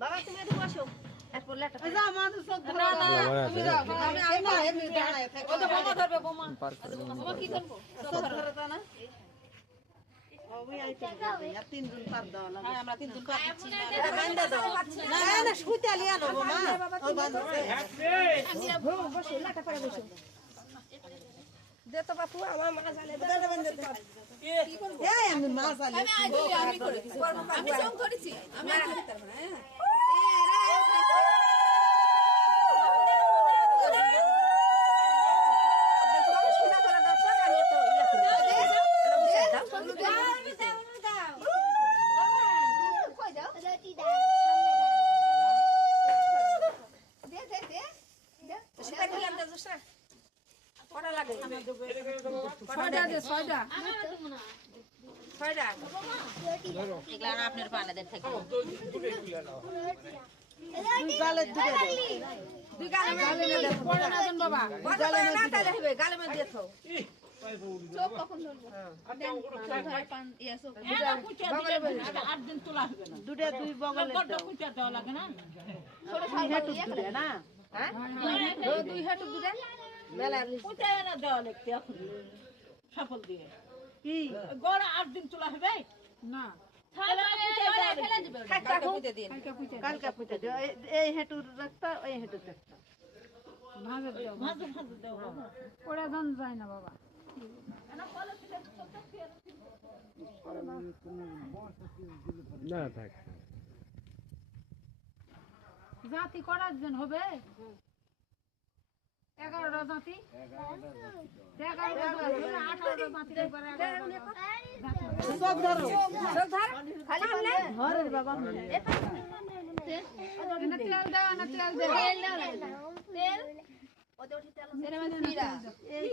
বাবা তুমি একটু বসো এরপর লেটা যা মানুষ সব ধরে না না তুমি যাও আমি না এমনি দাঁড়ায় থাকি ওই তো বোমা ধরবে বোমা বোমা কি করব সব ধরে তা না ওই আইতে আর তিন দিন পার দাও না হ্যাঁ আমরা তিন দিন পর দিচ্ছি না এটা বান্দা দাও না না শুইতে আলিয়া নেবো মা ও বান্দা আমি বসে লেটা পরে বসে দে তো বাপু আমার মা জানে দাদা বান্দা কি করব এই আমি মা জানি আমি করে দিছি আমি সব করেছি আমি আর করতে পারবো না আপনার পানাদের থাকে দুই গালে পড়ে না দেন বাবা গালে না তালে হবে গালে মে দিয়ে দাও চোখ কখন ধরবো ধর পান ইয়া চোখ বগলে বলে 8 দিন তোলা হবে না দুটো দুই বগলে বড় কুচা দেওয়া লাগে না ছোট হেটু দুটো না হ্যাঁ দুই হেটু দুটো মেলা কুচা না দেওয়া লাগতে এখন সফল দিয়ে কি গড় 8 দিন তোলা হবে না কালকে পুঁতে দিও এই হেটুর রাস্তা ওই হেটুর রাস্তা ভাজে দাও ওরা ধান যায় না বাবা না থাক জাতি করার জন হবে 11টা জাতি 11টা জাতি 18টা জাতি করে 11টা সব ধরো সব ধর খালি বললে ঘরের বাবা না তেল দাও না তেল দাও তেল দাও তেল ওতে উঠি তেল এর মধ্যে নিরা এই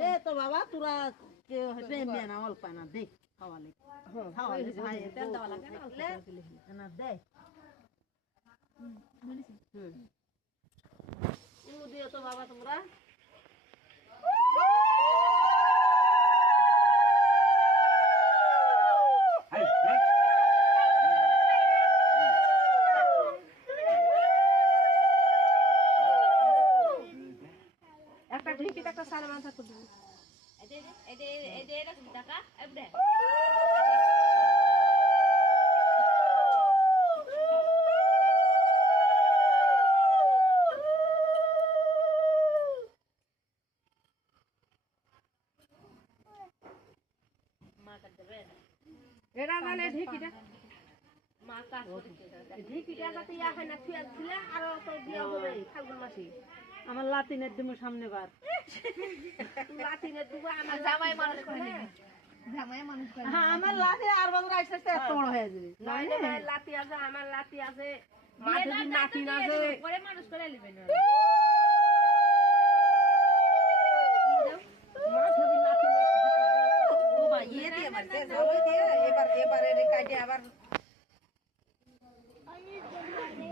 লে তো বাবা তোরা কে হবে মেনা অল্প না দে খাওয়ালে খাওয়ালে ভাই তেল দেওয়া লাগে না দে ইউ দিও তো বাবা তোমরা একটা ঢিকিটা একটা সারা মাথা করে দিবি এই এরকম টাকা এবড়ে মা কাট দেবে এরা মানে ঢিকিটা মা কাট ঢিকিটা যাতে ইয়া হয় না ছুঁয়া দিলে আর তো বিয়া হবে ফাল্গুন মাসে আমার লাতিনের দিমু সামনে বার লাতিনের দুগো আমার জামাই মানুষ করে হ্যাঁ আমার লাতি আর বছর আইসা আইসা এত বড় হয়ে যাবে নয় না লাতি আছে আমার লাতি আছে মাধবী নাতি আছে পরে মানুষ করে নেবে না মাধবী নাতি ও ভাই ये দিয়ে মারতে যাবই দিয়ে এবারে রে কাটে আবার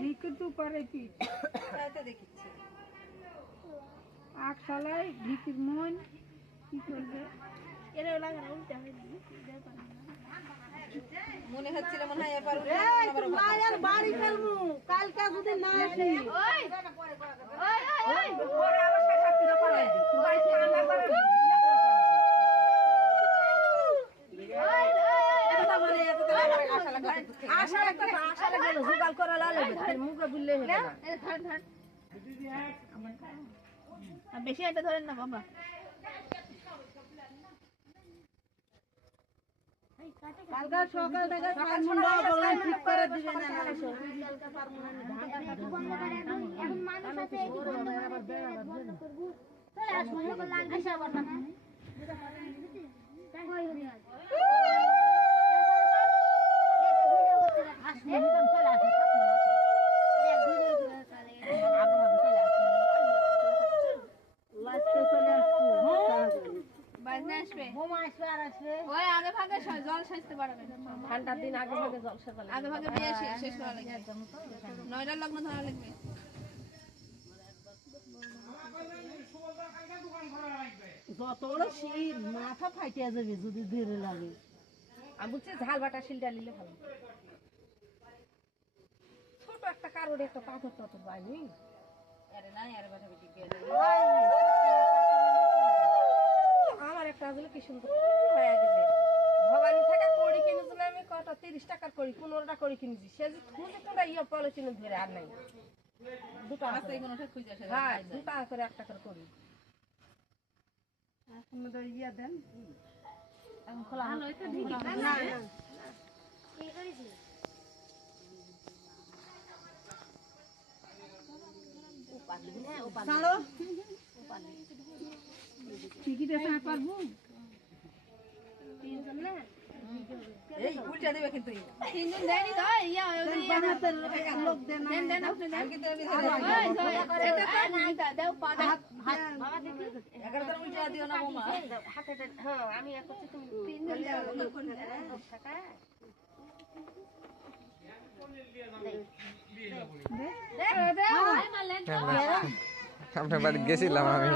ঢিক তো পারে কি তাইতে দেখিছি আখ সালাই ঢিকির মন কি করবে এরা লাগা না উল্টা হয়ে মনে হচ্ছিল মনে হয় এবার এই মায়ের বাড়ি ফেলমু কালকে যদি না আসি ওই ওই পরে আবার শাশুড়ি করে তুই বাড়ি আন্দার করে আশা লাগে জোগাল করা লাগবে মুখে বুললে হবে না বেশি এটা ধরেন না বাবা কালকে সকাল থেকে মুন্ডা বললাম ঠিক করে দিবেন না এখন মানুষ আছে এই বন্ধ করব চলে আসবো সকল লাগবে সবার না কই হরি আজ ঠান্ডার দিন আগে ভাগে জল সেবা লাগে আগে ভাগে বিয়ে শেষ করা লাগে 9টার লগ্ন ধরা লাগবে যত বড় শীত মাথা ফাটিয়া যাবে যদি দেরি লাগে আমি বলছি ঝাল বাটা শিলটা নিলে ভালো ছোট একটা কারোর একটা পাথর টাথর বাইনি আমার একটা আসলে কি সুন্দর হয়ে গেছে ভবানী থেকে কড়ি কিনেছিলাম আমি কত 30 টাকার কড়ি 15টা কড়ি কিনেছি সে যে খুঁজে কোনটা ইয়ে পলিথিনে ধরে আর নাই দুটো আছে হ্যাঁ 2 টাকা করে 1 টাকার কড়ি আপনাদের ইয়া দেন কি করেছি ছাড়ো টিকিটে চাঁদ পারবো এই উল্টা দিবে কিন্তু তিনজন দেয়নি তো ইয়া বানাতের লোক দেন দেন আপনি দেন কিন্তু আমি দাও পা দাও এগারোটার উল্টা দিও না বৌমা হাতে হ্যাঁ আমি এক করছি তুমি 3 জন টাকা আপনার বাড়ি গেছিলাম আমি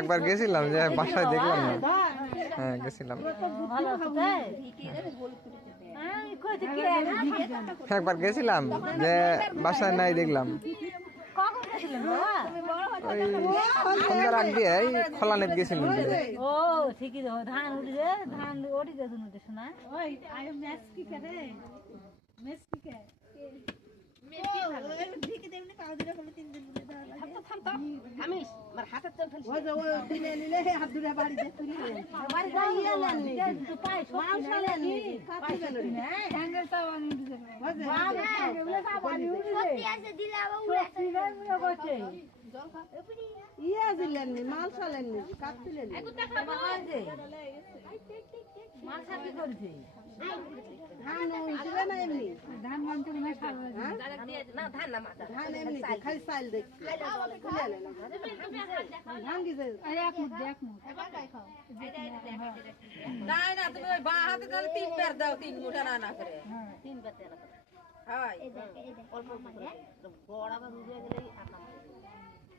একবার গেছিলাম যে বাসায় দেখলাম না হ্যাঁ গেছিলাম একবার গেছিলাম যে বাসায় নাই দেখলাম ওই সন্ধ্যার আগ দিয়ে এই খোলানেত গেছিলাম ও ঠিকই তো ধান উঠে ধান ওটি গেছে উঠে শোনা ওই আই ম্যাচ কি করে ম্যাচ কি করে আমি আমার হাতের তেল ফেলছি ওই যে ওই দিনে নিলে হাত ধরে বাড়ি দিয়ে তুলি বাড়ি যাইয়ে লেননি তো পাই মাংস লেননি কাটি গেল হ্যাঙ্গেল তো আমি দিতে সত্যি আছে দিলে আবার উড়ে ইয়া দিলেননি মাংস লেননি কাটি লেননি মাংস কি করছে ধান উঠবে না এমনি ধান মানতে না সারা না ধান না মাথা ধান এমনি খালি চাল দেখ ধান কি এক মুঠ দেখ মুঠ না না তুমি ওই বাঁ হাতে তাহলে 3 বার দাও 3 মুঠা না না করে 3 বার তেল হয় অল্প বড় আবার রুজে গেলেই আটা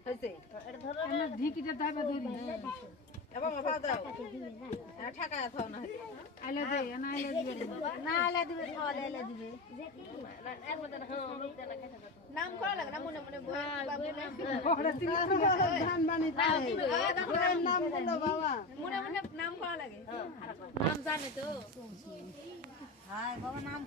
হইছে এটা ধরো আমরা ঢিকিটা দাবা ধরি এবং ভাত দাও ঠাকা থাও না আইলে দে না আইলে দিবে না আলা দিবে খাওয়া আলা দিবে এর মধ্যে লোক দেনা খেতে নাম করা লাগে না মনে মনে ধান বানিতে নাম বলো বাবা মনে মনে নাম করা লাগে নাম জানে তো হাই বাবা নাম